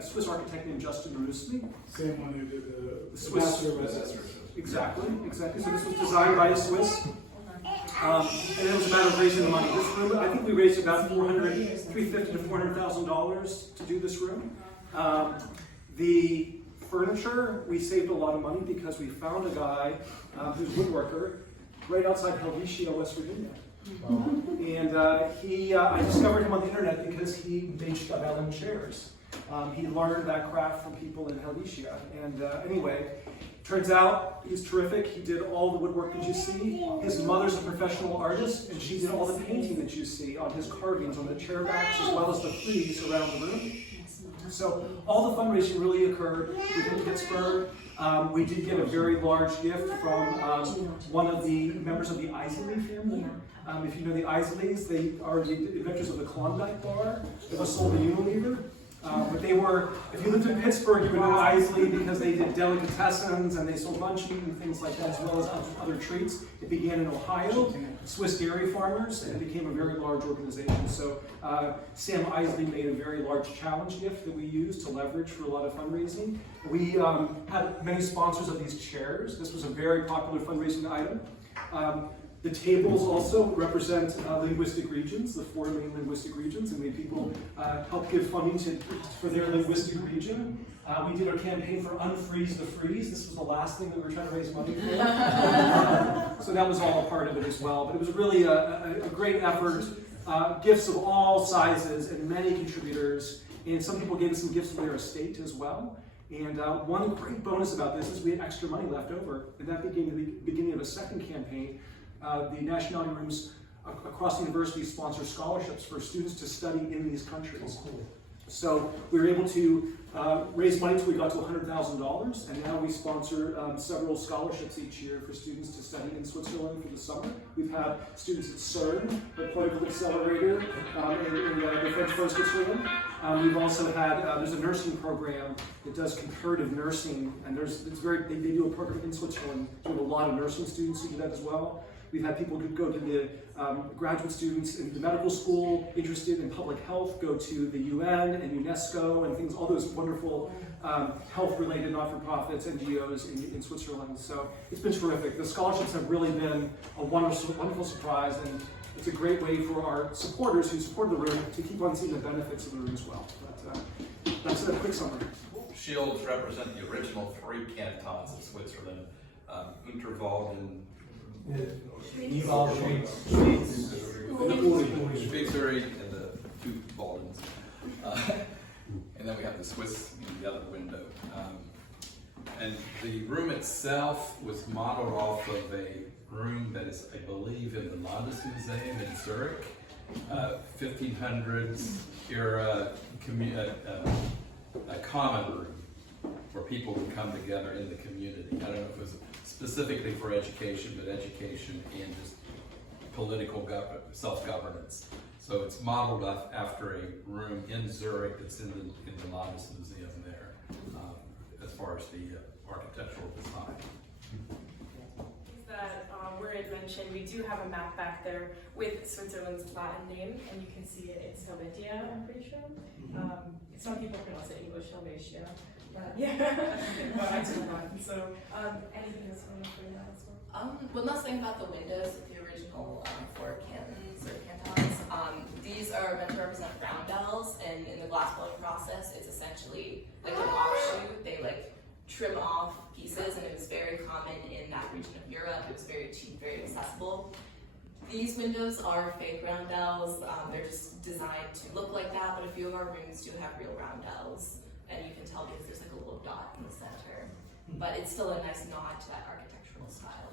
a Swiss architect named Justin Rusli. Same one who did the Swiss. Master of Residence. Exactly. So this was designed by a Swiss. And it was a matter of raising the money. This room, I think we raised about $350,000 to $400,000 to do this room. The furniture, we saved a lot of money because we found a guy who's a woodworker right outside Helvetia, West Virginia. And I discovered him on the internet because he made Stabellen chairs. He learned that craft from people in Helvetia. And anyway, turns out he's terrific. He did all the woodwork that you see. His mother's a professional artist, and she did all the painting that you see on his carvings, on the chair backs, as well as the frieze around the room. So all the fundraising really occurred within Pittsburgh. We did get a very large gift from one of the members of the Isley family. If you know the Isleys, they are the inventors of the Klondike bar. It was sold to Unilever. But they were, if you lived in Pittsburgh, you would know Isley because they did delicatessens and they sold luncheon and things like that, as well as other treats. It began in Ohio, Swiss dairy farmers, and it became a very large organization. So Sam Isley made a very large challenge gift that we used to leverage for a lot of fundraising. We had many sponsors of these chairs. This was a very popular fundraising item. The tables also represent linguistic regions, the 4 main linguistic regions, and many people help give funding for their linguistic region. We did our campaign for Unfreeze the Freeze. This was the last thing that we were trying to raise money for. So that was all a part of it as well. But it was really a great effort. Gifts of all sizes and many contributors. And some people gave us some gifts for their estate as well. And one great bonus about this is we had extra money left over. And that became the beginning of a second campaign. The Nationality Rooms across the university sponsor scholarships for students to study in these countries. Oh, cool. So we were able to raise money until we got to $100,000, and now we sponsor several scholarships each year for students to study in Switzerland for the summer. We've had students at CERN, the particle accelerator in the French part of Switzerland. We've also had, there's a nursing program that does comparative nursing, and they do a program in Switzerland. So we have a lot of nursing students who do that as well. We've had people who go to the graduate students in the medical school interested in public health, go to the UN and UNESCO and things, all those wonderful health-related not-for-profits, NGOs in Switzerland. So it's been terrific. The scholarships have really been a wonderful surprise, and it's a great way for our supporters who support the room to keep on seeing the benefits of the room as well. But that's a quick summary. Shields represent the original 3 cantons of Switzerland, Unterwalden, Schweizerei, and the 2 Waldens. And then we have the Swiss in the other window. And the room itself was modeled off of a room that is, I believe, in the Landesmuseum in Zurich, 1500s era a common room where people would come together in the community. I don't know if it was specifically for education, but education and just political self-governance. So it's modeled after a room in Zurich that's in the Landesmuseum there, as far as the architectural design. That where it mentioned, we do have a map back there with Switzerland's Latin name, and you can see it. It's Helvetia, I'm pretty sure. Some people pronounce it English Helvetia, but yeah, but I do not. So, anything else for that as well? One last thing about the windows of the original 4 cantons or cantons. These are meant to represent roundels, and in the glass blowing process, it's essentially like an offshoot. They trim off pieces, and it was very common in that region of Europe. It was very cheap, very accessible. These windows are fake roundels. They're just designed to look like that, but a few of our rooms do have real roundels, and you can tell because there's a little dot in the center. But it's still a nice nod to that architectural style.